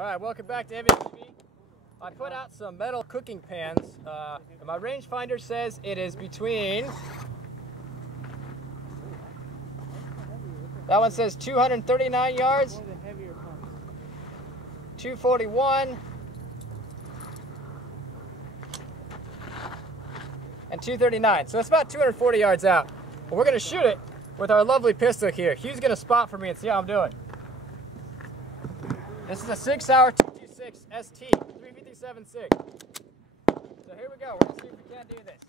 Alright, welcome back to EvanTV. I put out some metal cooking pans. And my rangefinder says it is between... That one says 239 yards, 241, and 239. So it's about 240 yards out. But we're going to shoot it with our lovely pistol here. Hugh's going to spot for me and see how I'm doing. This is a SIG P226 ST, 357 SIG. So here we go. We're going to see if we can't do this.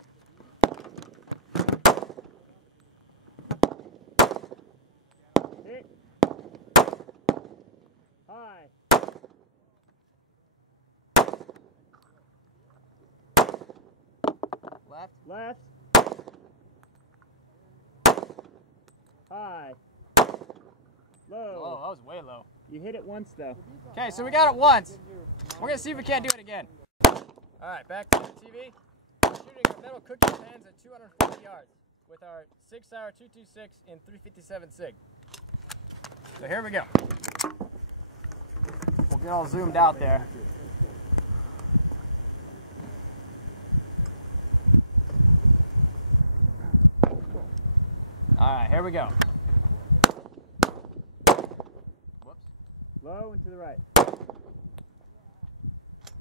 Hit. High. Left. Left. High. Low. Oh, that was way low. You hit it once though. Okay, so we got it once. We're going to see if we can't do it again. Alright, back to the TV. We're shooting our metal cooking pans at 240 yards with our SIG P226 in 357 SIG. So here we go. We'll get all zoomed out there. Alright, here we go. Whoops. Low and to the right.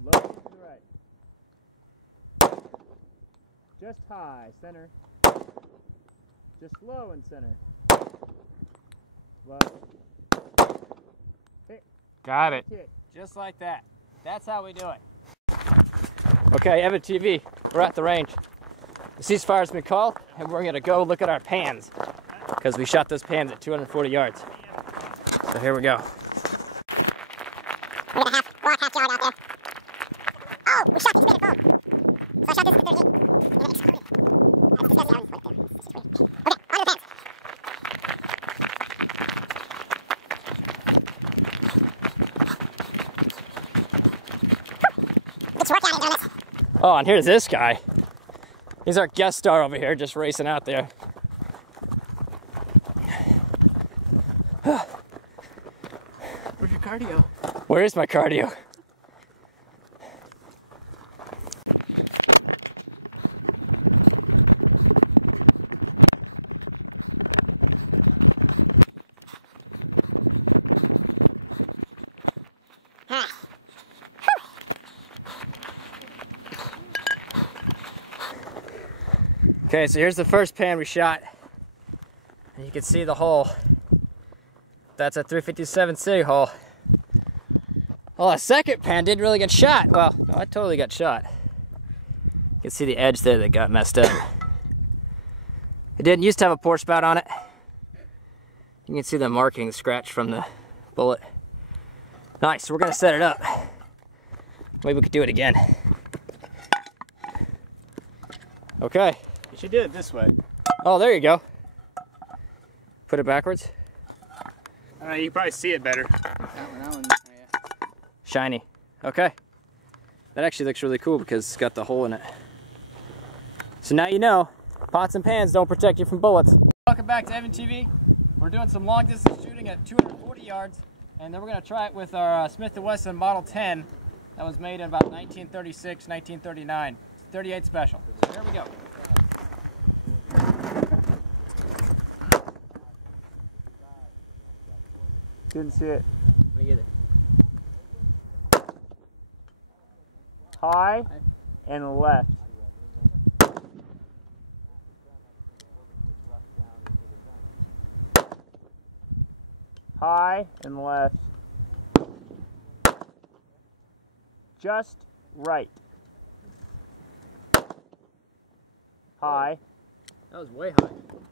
Low and to the right. Just high, center. Just low and center. Low. Hit. Got it. Hit. Just like that. That's how we do it. Okay, EvanTV, we're at the range. The ceasefire's been called, and we're going to go look at our pans, because we shot those pans at 240 yards. So here we go. We got walk half yard out there. Oh, we shot this bit of foam. So I shot this at 38. And it exploded. That's disgusting. I already put it there. This is weird. Okay, on to the pants. Good work out in doing this. Oh, and here's this guy. He's our guest star over here, just racing out there. Where's your cardio? Where is my cardio? Okay, so here's the first pan we shot. And you can see the hole. That's a 357 SIG hole. Well, a second pan didn't really get shot. Well, no, I totally got shot. You can see the edge there that got messed up. It didn't used to have a pour spout on it. You can see the marking scratch from the bullet. Nice, so we're gonna set it up. Maybe we could do it again. Okay. You should do it this way. Oh, there you go. Put it backwards. You can probably see it better. That one, yeah. Shiny. Okay. That actually looks really cool because it's got the hole in it. So now you know, pots and pans don't protect you from bullets. Welcome back to EvanTV. We're doing some long distance shooting at 240 yards, and then we're going to try it with our Smith & Wesson Model 10 that was made in about 1936, 1939. It's 38 special. So here we go. Didn't see it. Let me get it. High and left. High and left. Just right. High. That was way high.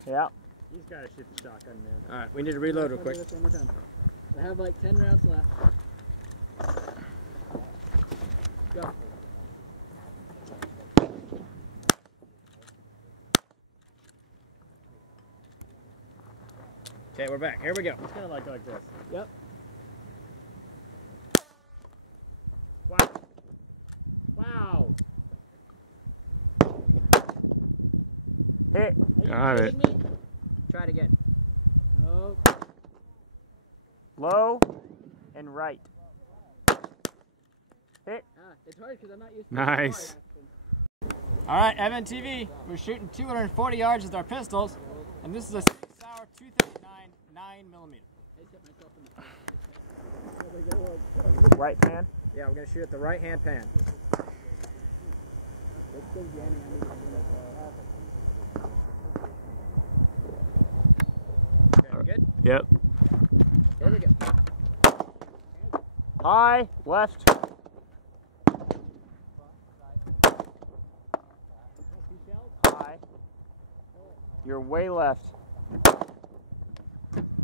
Yeah. He's got to shoot the shotgun, man. All right, we need to reload real quick. One more time. I have like 10 rounds left. Go. Okay, we're back. Here we go. It's kind of like this. Yep. Wow. Wow. Hit. Got it. Try it again. Oh. Low and right. Hit. It's hard because I'm not used to Nice. All right, EvanTV, we're shooting 240 yards with our pistols, and this is a 6-hour 239 9mm. Right pan. Yeah, we're gonna shoot at the right hand pan. Okay, good. Yep. Here we go. High, left. High. You're way left.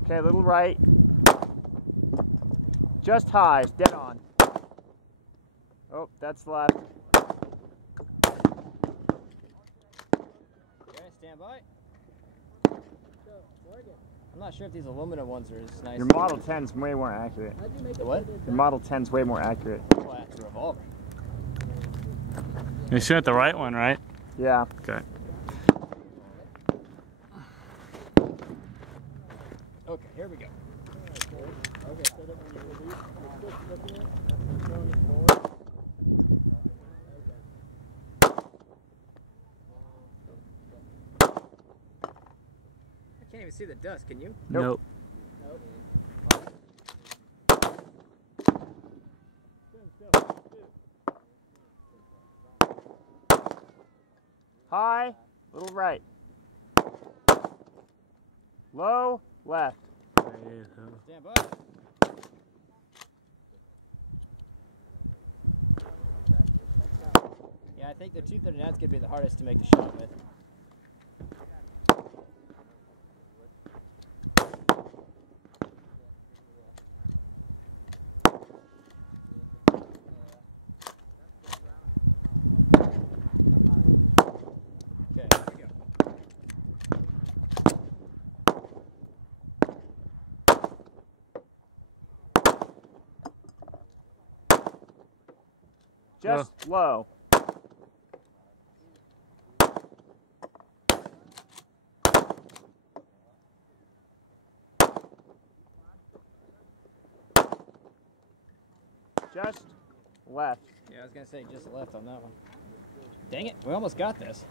Okay, a little right. Just high, dead on. Oh, that's left. Okay, stand by. I'm not sure if these aluminum ones are as nice. Your Model 10's way more accurate. The what? Your Model 10's way more accurate. Well, that's a revolver. You shoot the right one, right? Yeah. Okay. Okay, here we go. I can't even see the dust, can you? Nope. High, little right. Low, left. Stand by. Yeah, I think the 239 is going to be the hardest to make the shot with. Okay, here we go. Just low. Just left. Yeah, I was going to say just left on that one. Dang it, we almost got this.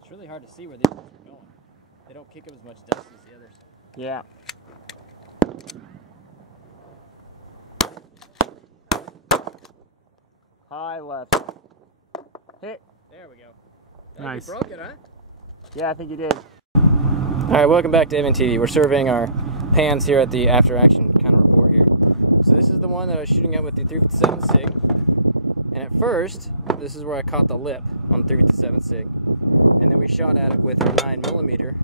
It's really hard to see where these ones are going. They don't kick up as much dust as the others. Yeah. High left. Hit. There we go. Nice. You broke it, huh? Yeah, I think you did. Alright, welcome back to EvanTV. We're surveying our pans here at the after action kind of report here. So this is the one that I was shooting at with the 357 SIG. And at first, this is where I caught the lip on the 357 SIG. And then we shot at it with our 9mm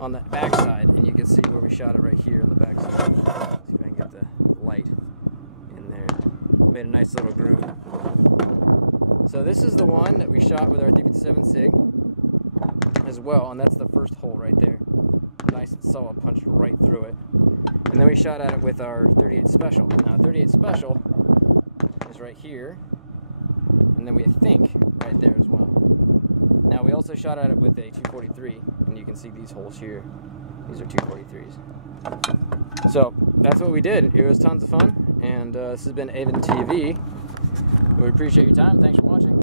on the backside. And you can see where we shot it right here on the backside. See if I can get the light in there. Made a nice little groove. So this is the one that we shot with our 357 SIG as well, and that's the first hole right there. Nice and solid, punched right through it. And then we shot at it with our 38 Special. Now 38 Special is right here, and then we think right there as well. Now we also shot at it with a 243, and you can see these holes here. These are 243s. So that's what we did. It was tons of fun, and this has been EvanTV. We appreciate your time. Thanks for watching.